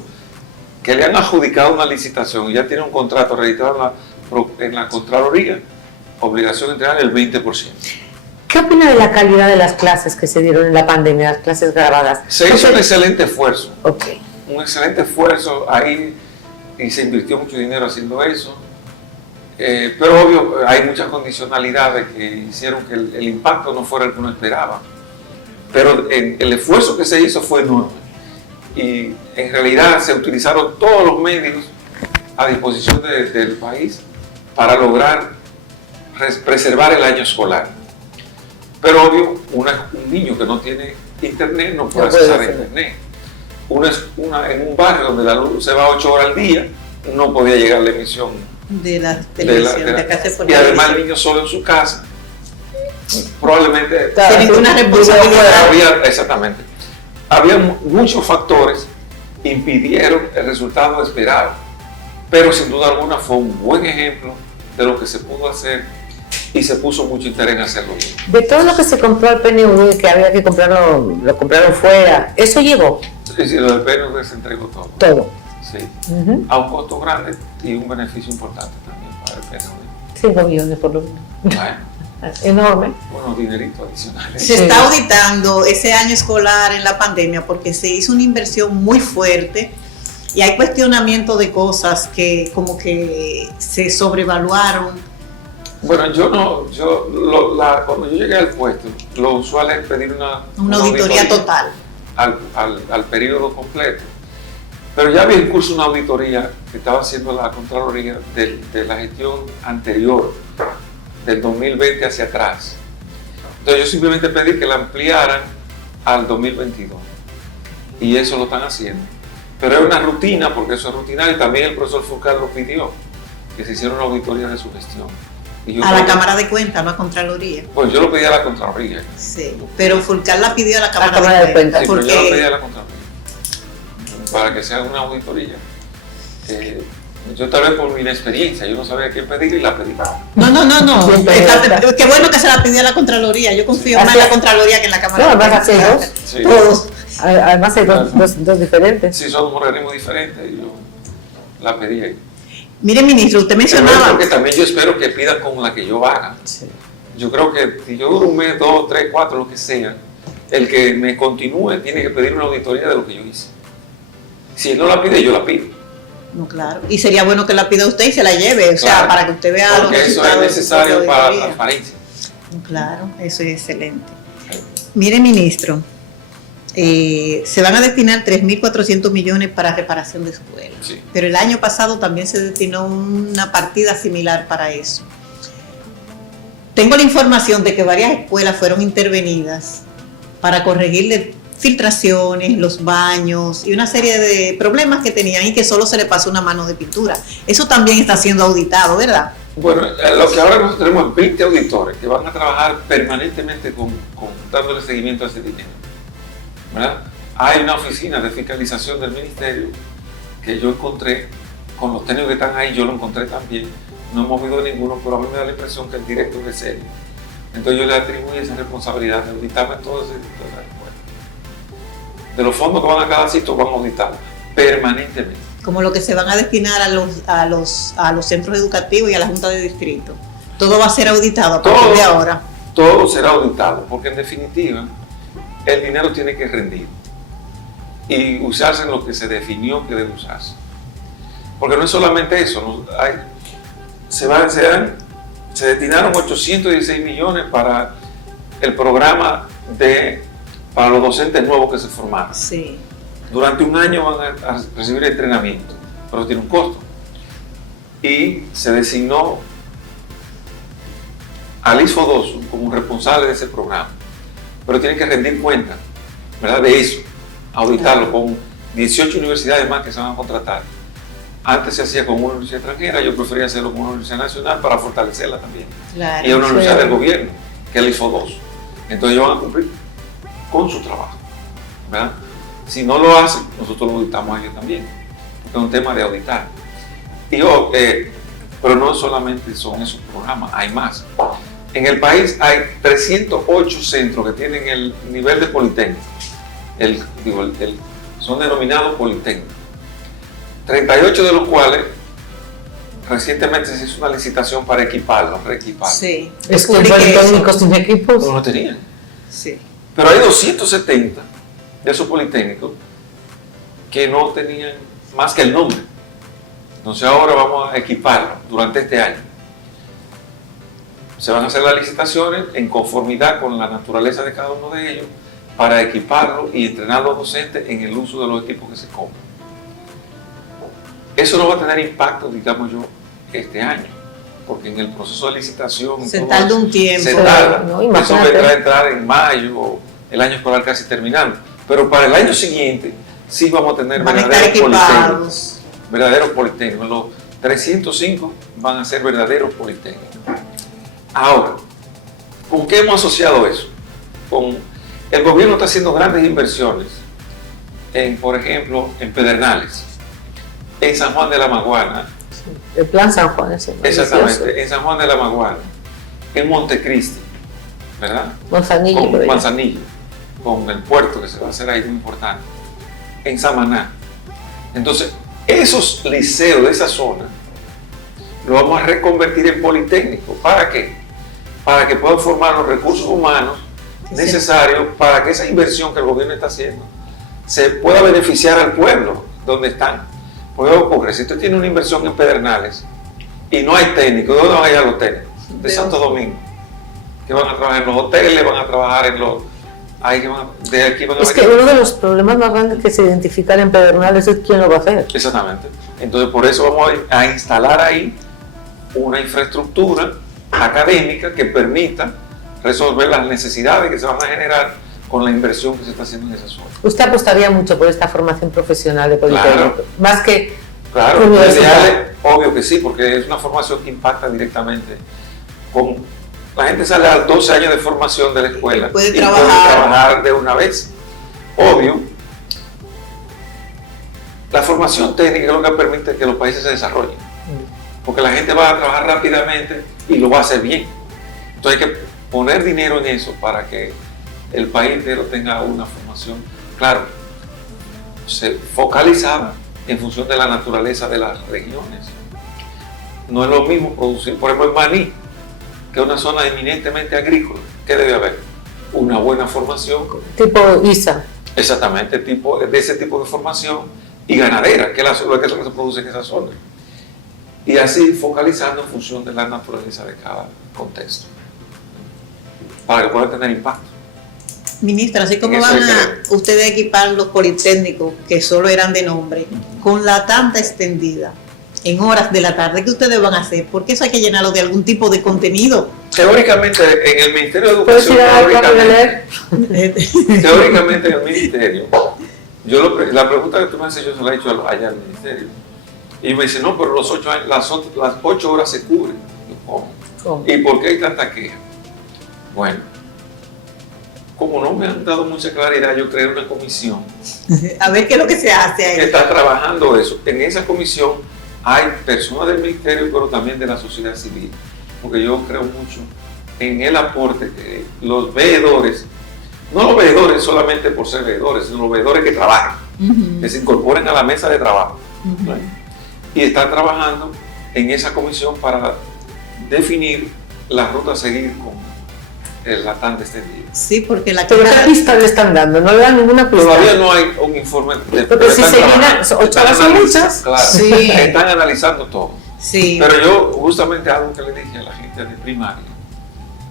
que le han adjudicado una licitación y ya tiene un contrato registrado en la Contraloría, obligación de entregar el 20%. ¿Qué opina de la calidad de las clases que se dieron en la pandemia, las clases grabadas? Se hizo un excelente esfuerzo. Ok. Un excelente esfuerzo ahí y se invirtió mucho dinero haciendo eso. Pero obvio, hay muchas condicionalidades que hicieron que el impacto no fuera el que uno esperaba. Pero el esfuerzo que se hizo fue enorme. Y en realidad se utilizaron todos los medios a disposición del país para lograr preservar el año escolar. Pero obvio, un niño que no tiene internet no puede acceder a internet. En un barrio donde la luz se va 8 horas al día, no podía llegar la emisión De la televisión, de acá se y además el niño solo en su casa, probablemente Sin ninguna responsabilidad. exactamente. Había muchos factores que impidieron el resultado esperado. pero sin duda alguna fue un buen ejemplo de lo que se pudo hacer y se puso mucho interés en hacerlo bien. De todo lo que se compró al PNV, que había que comprarlo, lo compraron fuera, ¿eso llegó? Sí, lo del PNV se entregó todo. Todo. Sí, a un costo grande y un beneficio importante también para el PNV. 5 millones por lo menos. Bueno, Enorme. unos dineritos adicionales. Se está auditando ese año escolar en la pandemia porque se hizo una inversión muy fuerte y hay cuestionamiento de cosas que como que se sobrevaluaron. Bueno, cuando yo llegué al puesto, lo usual es pedir una auditoría total al periodo completo. Pero ya había en curso una auditoría que estaba haciendo la Contraloría de la gestión anterior, del 2020 hacia atrás. Entonces yo simplemente pedí que la ampliaran al 2022. Y eso lo están haciendo. Pero es una rutina, porque eso es rutinario, y también el profesor Fulcar lo pidió, que se hiciera una auditoría de su gestión. A la Cámara de Cuentas, no a Contraloría. Pues yo lo pedí a la Contraloría. Sí, pero Fulcar la pidió a la Cámara de Cuentas. Sí, porque... pero yo lo pedí a la Contraloría, para que se haga una auditoría. Yo tal vez por mi inexperiencia, yo no sabía a quién pedir y la pedí. No. Qué bueno que se la pidió a la Contraloría. Yo confío más en la Contraloría que en la Cámara de Cuentas. Además hace dos. Sí. Todos. Además hay dos diferentes. Sí, son organismos diferentes y yo la pedí ahí. Mire, ministro, usted mencionaba... Porque también yo espero que pidan con la que yo haga. Sí. Yo creo que si yo duro un mes, 2, 3, 4, lo que sea, el que me continúe tiene que pedir una auditoría de lo que yo hice. Si él no la pide, yo la pido. No, claro. Y sería bueno que la pida usted y se la lleve, o sea, para que usted vea los porque eso es necesario para la transparencia. Claro, eso es excelente. Mire, ministro, se van a destinar 3.400 millones para reparación de escuelas. Sí. Pero el año pasado también se destinó una partida similar para eso. Tengo la información de que varias escuelas fueron intervenidas para corregirle filtraciones, los baños y una serie de problemas que tenían y que solo se le pasó una mano de pintura. Eso también está siendo auditado, ¿verdad? Bueno, lo que ahora nosotros tenemos es 20 auditores que van a trabajar permanentemente dándole seguimiento a ese dinero, ¿verdad? Hay una oficina de fiscalización del ministerio que yo encontré, con los técnicos que están ahí, yo lo encontré también. No hemos movido ninguno, pero a mí me da la impresión que el director es serio. Entonces yo le atribuyo esa responsabilidad de auditarme todo ese tipo de cosas. De los fondos que van a cada sitio van a auditar permanentemente. Como lo que se van a destinar a los centros educativos y a la Junta de Distrito. Todo va a ser auditado a partir de ahora. Todo será auditado, porque en definitiva el dinero tiene que rendir y usarse en lo que se definió que debe usarse. Porque no es solamente eso, se destinaron 816 millones para el programa para los docentes nuevos que se formaron. Sí. Durante un año van a recibir entrenamiento, pero tiene un costo. Y se designó a Liz Fodoso como responsable de ese programa. Pero tienen que rendir cuenta, ¿verdad? De eso, auditarlo con 18 universidades más que se van a contratar. Antes se hacía con una universidad extranjera, yo prefería hacerlo con una universidad nacional para fortalecerla también. Claro, y una universidad del gobierno, que es Liz Fodoso. Entonces ellos van a cumplir con su trabajo, ¿verdad? Si no lo hacen, nosotros lo auditamos a ellos también, porque es un tema de auditar. Pero no solamente son esos programas, hay más. En el país hay 308 centros que tienen el nivel de politécnico, son denominados politécnicos. 38 de los cuales recientemente se hizo una licitación para equiparlos, reequiparlos. Sí. Es que politécnicos sin equipos. No lo tenían. Sí. Pero hay 270 de esos politécnicos que no tenían más que el nombre. Entonces ahora vamos a equiparlo durante este año. Se van a hacer las licitaciones en conformidad con la naturaleza de cada uno de ellos para equiparlo y entrenar a los docentes en el uso de los equipos que se compran. Eso no va a tener impacto, digamos yo, este año, porque en el proceso de licitación se tarda un tiempo. Se tarda. No, eso vendrá a entrar en mayo, el año escolar casi terminando. Pero para el año siguiente sí vamos a tener verdaderos politécnicos. Los 305 van a ser verdaderos politécnicos. Ahora, ¿con qué hemos asociado eso? El gobierno está haciendo grandes inversiones por ejemplo, en Pedernales, en San Juan de la Maguana, El Plan San Juan es exactamente, en San Juan de la Maguana, en Montecristi, ¿verdad? Manzanillo, con el puerto que se va a hacer ahí muy importante, en Samaná. Entonces, esos liceos de esa zona los vamos a reconvertir en politécnicos. ¿Para qué? Para que puedan formar los recursos humanos necesarios para que esa inversión que el gobierno está haciendo se pueda beneficiar al pueblo donde están. Porque ocurre, si usted tiene una inversión en Pedernales y no hay técnicos, ¿de dónde van a ir a los técnicos? De Santo Domingo, que van a trabajar en los hoteles, van a trabajar en los... de aquí van a es que uno de los problemas más grandes que se identifican en Pedernales es quién lo va a hacer. Exactamente. Entonces, por eso vamos a instalar ahí una infraestructura académica que permita resolver las necesidades que se van a generar con la inversión que se está haciendo en esa zona. ¿Usted apostaría mucho por esta formación profesional de politécnico? Claro. Más que claro, universidad. Obvio que sí, porque es una formación que impacta directamente con... La gente sale a 12 años de formación de la escuela puede y puede trabajar de una vez. Obvio, la formación técnica es lo que permite que los países se desarrollen. Porque la gente va a trabajar rápidamente y lo va a hacer bien. Entonces hay que poner dinero en eso para que el país entero tenga una formación, claro, focalizada en función de la naturaleza de las regiones. No es lo mismo producir, por ejemplo, en Maní, que es una zona eminentemente agrícola. ¿Qué debe haber? Una buena formación. Tipo ISA. Exactamente, de ese tipo de formación y ganadera, que es lo que se produce en esa zona. Y así focalizando en función de la naturaleza de cada contexto, para que pueda tener impacto. Ministra, así como van a ustedes equipar los politécnicos, que solo eran de nombre, con la tanda extendida, en horas de la tarde, ¿qué ustedes van a hacer? Porque eso hay que llenarlo de algún tipo de contenido. Teóricamente, en el Ministerio de Educación, teóricamente en el Ministerio, la pregunta que tú me haces, yo se la he hecho allá al Ministerio. Y me dice, no, pero las 8 horas se cubren. ¿Cómo? ¿Y por qué hay tanta queja? Bueno, como no me han dado mucha claridad, yo creé una comisión. A ver qué es lo que se hace ahí. Que está trabajando eso. En esa comisión hay personas del Ministerio, pero también de la sociedad civil. Porque yo creo mucho en el aporte que los veedores, no los veedores solamente por ser veedores, sino los veedores que trabajan, que se incorporen a la mesa de trabajo. Y están trabajando en esa comisión para definir la ruta a seguir con la tanda extendida. Sí, porque la ¿Pero qué pista le están dando? No le dan ninguna pista. Todavía no hay un informe. Pero si se llenan 8 horas son muchas. Claro, sí. Están analizando todo. Sí. Pero yo justamente algo que le dije a la gente de primaria,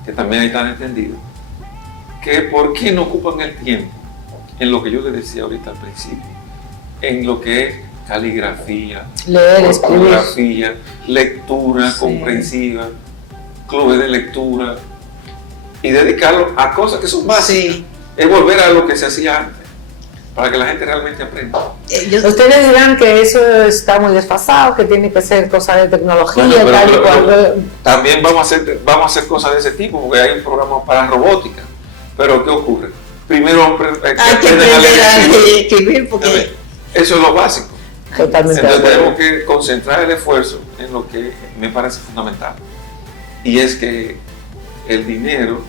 que también están entendidos, que por qué no ocupan el tiempo en lo que yo les decía ahorita al principio, en lo que es caligrafía, ortografía, lectura comprensiva, clubes de lectura, y dedicarlo a cosas que son básicas. Sí. Es volver a lo que se hacía antes, para que la gente realmente aprenda. Ustedes dirán que eso está muy desfasado, que tiene que ser cosas de tecnología, bueno, tal y cual. También vamos a hacer cosas de ese tipo, porque hay un programa para robótica. Pero ¿qué ocurre? Primero hay que aprender a escribir, porque eso es lo básico. Totalmente. Entonces tenemos que concentrar el esfuerzo en lo que me parece fundamental, y es que el dinero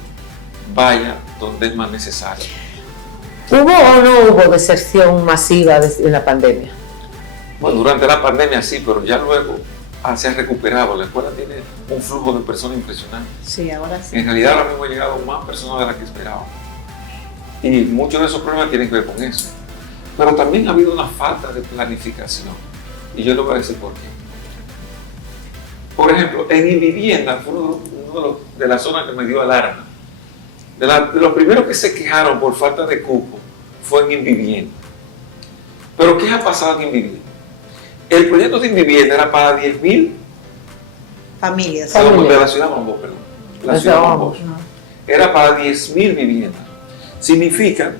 vaya donde es más necesario. ¿Hubo o no hubo deserción masiva en la pandemia? Bueno, durante la pandemia sí, pero ya luego se ha recuperado. La escuela tiene un flujo de personas impresionante. Sí, ahora sí. En realidad ahora mismo han llegado más personas de las que esperábamos. Y muchos de esos problemas tienen que ver con eso. Pero también ha habido una falta de planificación. Y yo le voy a decir por qué. Por ejemplo, en Invivienda, fue uno de las zonas que me dio alarma. De los primeros que se quejaron por falta de cupo fue en Invivienda. Pero ¿qué ha pasado en Invivienda? El proyecto de Invivienda era para 10.000 familias. De la ciudad de Bombó, perdón. La ciudad de Bombó. Era para 10.000 viviendas. Significa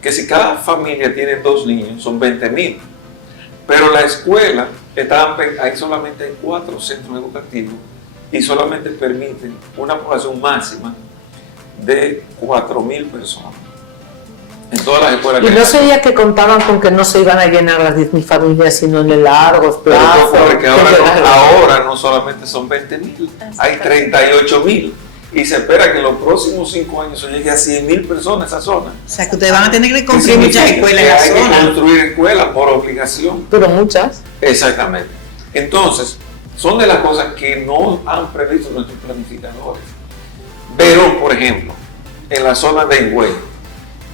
que si cada familia tiene 2 niños, son 20.000. Pero la escuela, ahí solamente hay 4 centros educativos y solamente permiten una población máxima de 4.000 personas. En todas las escuelas Y que no hay. sería que contaban con que no se iban a llenar las 10.000 familias, sino en el largos Pero plazo. ¿qué ocurre? Que ahora no solamente son 20.000, hay 38.000. Y se espera que en los próximos 5 años se llegue a 100.000 personas a esa zona. O sea, que ustedes van a tener que ¿Qué construir muchas significa? escuelas Que en la hay que zona. construir escuelas por obligación. Pero muchas. Exactamente. Entonces, son de las cosas que no han previsto nuestros planificadores. Verón, por ejemplo, en la zona de Higüey,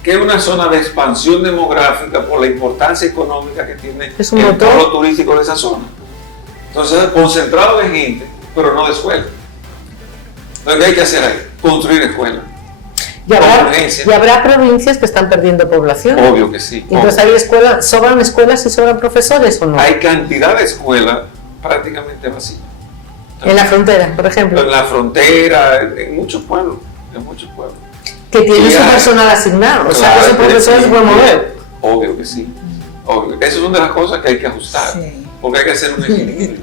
que es una zona de expansión demográfica por la importancia económica que tiene Es un el motor. polo turístico de esa zona. Entonces, concentrado de gente, pero no de escuela. Entonces, ¿qué hay que hacer ahí? Construir escuelas. Y habrá provincias que están perdiendo población. Obvio que sí. Entonces hay escuelas, sobran escuelas y sobran profesores, ¿o no? Hay cantidad de escuelas prácticamente vacías. En la frontera, por ejemplo. En la frontera, en muchos pueblos. En muchos pueblos. Que tienen Y su hay- personal asignado. O sea, Claro, que ese profesor se puede mover. Obvio que sí. Obvio. Esas son de las cosas que hay que ajustar. Sí. Porque hay que hacer un equilibrio.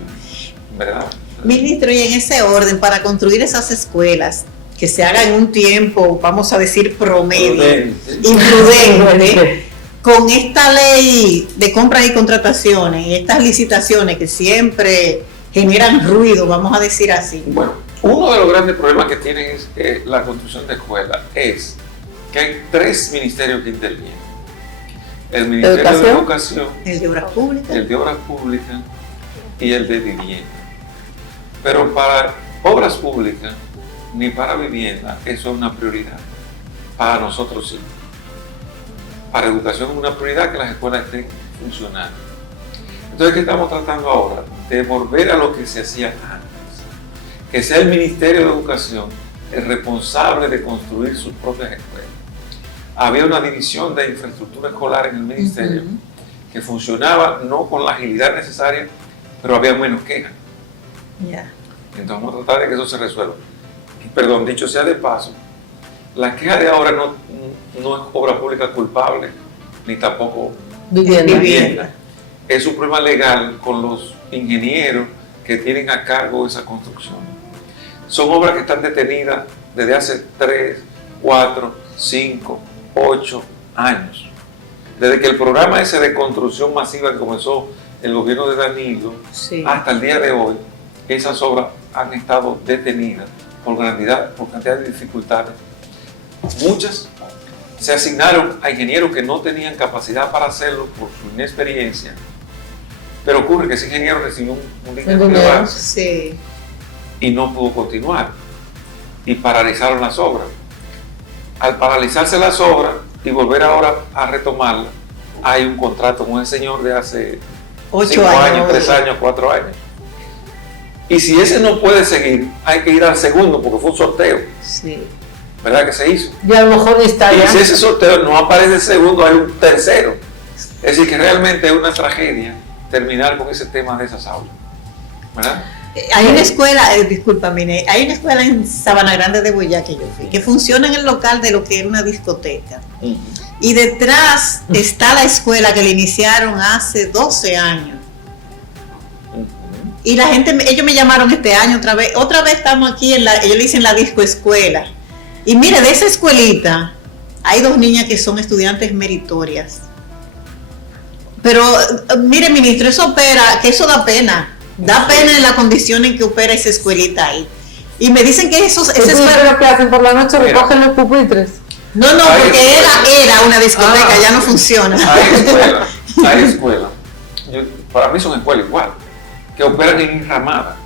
¿Verdad? Ministro, y en ese orden, para construir esas escuelas, que se haga en un tiempo, vamos a decir, promedio, Prudente. imprudente, con esta ley de compras y contrataciones y estas licitaciones que siempre generan ruido, vamos a decir así. Bueno, uno de los grandes problemas que tiene la construcción de escuelas es que hay 3 ministerios que intervienen. El Ministerio de Educación, El de Obras Públicas. el de Obras Públicas y el de Vivienda. Pero para Obras Públicas ni para Vivienda eso es una prioridad. Para nosotros sí. Para Educación es una prioridad que las escuelas estén funcionando. Entonces, ¿qué estamos tratando ahora? De volver a lo que se hacía antes. Que sea el Ministerio de Educación el responsable de construir sus propias escuelas. Había una división de infraestructura escolar en el ministerio que funcionaba no con la agilidad necesaria, pero había menos quejas. Ya. Entonces vamos a tratar de que eso se resuelva. Y, perdón, dicho sea de paso, la queja de ahora no es obra pública culpable, ni tampoco Vivienda. vivienda. Es un problema legal con los ingenieros que tienen a cargo esa construcción. Son obras que están detenidas desde hace 3, 4, 5, 8 años. Desde que el programa ese de construcción masiva que comenzó el gobierno de Danilo, Sí. hasta el día de hoy, esas obras han estado detenidas por cantidad de dificultades. Muchas se asignaron a ingenieros que no tenían capacidad para hacerlo por su inexperiencia, pero ocurre que ese ingeniero recibió un dinero de base Sí. y no pudo continuar y paralizaron las obras. Al paralizarse las obras y volver ahora a retomarlas, hay un contrato con el señor de hace 8 5 años. años, 3 años, 4 años. Y si ese no puede seguir, hay que ir al segundo porque fue un sorteo, Sí. ¿verdad? Que se hizo. Y a lo mejor ni está Y ya. si ese sorteo no aparece el segundo, hay un tercero. Es decir, que realmente es una tragedia terminar con ese tema de esas aulas, ¿verdad? Hay una escuela, disculpa, mire, hay una escuela en Sabana Grande de Boyá que yo fui, que funciona en el local de lo que era una discoteca. Y detrás está la escuela que le iniciaron hace 12 años. Y la gente, ellos me llamaron este año otra vez estamos aquí ellos le dicen la disco escuela. Y mire, de esa escuelita hay 2 niñas que son estudiantes meritorias. Pero mire, ministro, eso da pena. Da pena en la condición en que opera esa escuelita ahí. Y me dicen que esa ¿Tú escuela... lo que hacen por la noche? Mira. Recogen los pupitres. No, Hay porque escuela. era una discoteca, Ah. ya no funciona. Hay escuelas. Para mí son escuelas igual, que operan en enramadas.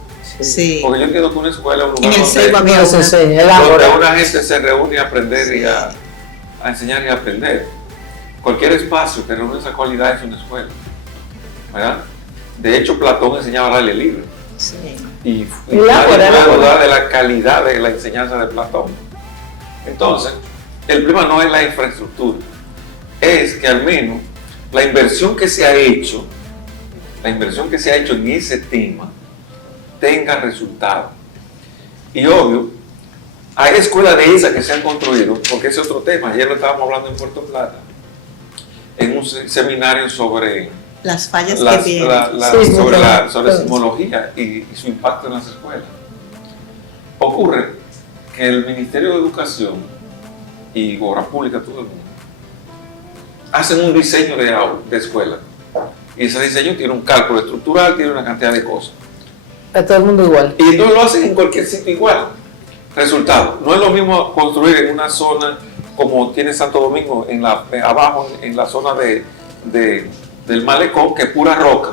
Sí. Porque yo entiendo que una escuela es un En lugar el donde, Ceiba había Eso una. sí, el donde ágora. una gente se reúne a aprender y a enseñar y a aprender. Cualquier espacio que reúne esa cualidad es una escuela, ¿verdad? De hecho, Platón enseñaba al aire libre. Sí. Y El nadie ágora, puede el ágora. dudar de la calidad de la enseñanza de Platón. Entonces, el problema no es la infraestructura, es que al menos la inversión que se ha hecho en ese tema tenga resultados. Y obvio, hay escuelas de esas que se han construido, porque ese es otro tema. Ayer lo estábamos hablando en Puerto Plata, en un seminario sobre Las fallas la- que tiene. Sí, sobre sismología y su impacto en las escuelas. Ocurre que el Ministerio de Educación y Obras Públicas, todo el mundo, hacen un diseño de escuela. Y ese diseño tiene un cálculo estructural, tiene una cantidad de cosas. A todo el mundo igual. Y entonces lo hacen en cualquier sitio igual. Resultado, no es lo mismo construir en una zona como tiene Santo Domingo, abajo en la zona del malecón, que es pura roca,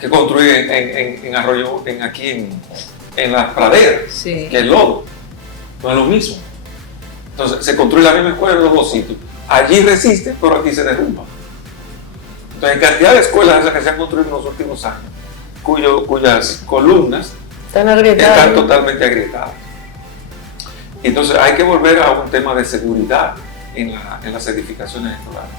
que construir en Arroyo, aquí en las praderas, Sí. que es lodo. No es lo mismo. Entonces se construye la misma escuela en los dos sitios. Allí resiste, pero aquí se derrumba. Entonces, hay cantidad de escuelas esas que se han construido en los últimos años, cuyas columnas Están agrietadas. están totalmente agrietadas. Entonces hay que volver a un tema de seguridad en las edificaciones escolares.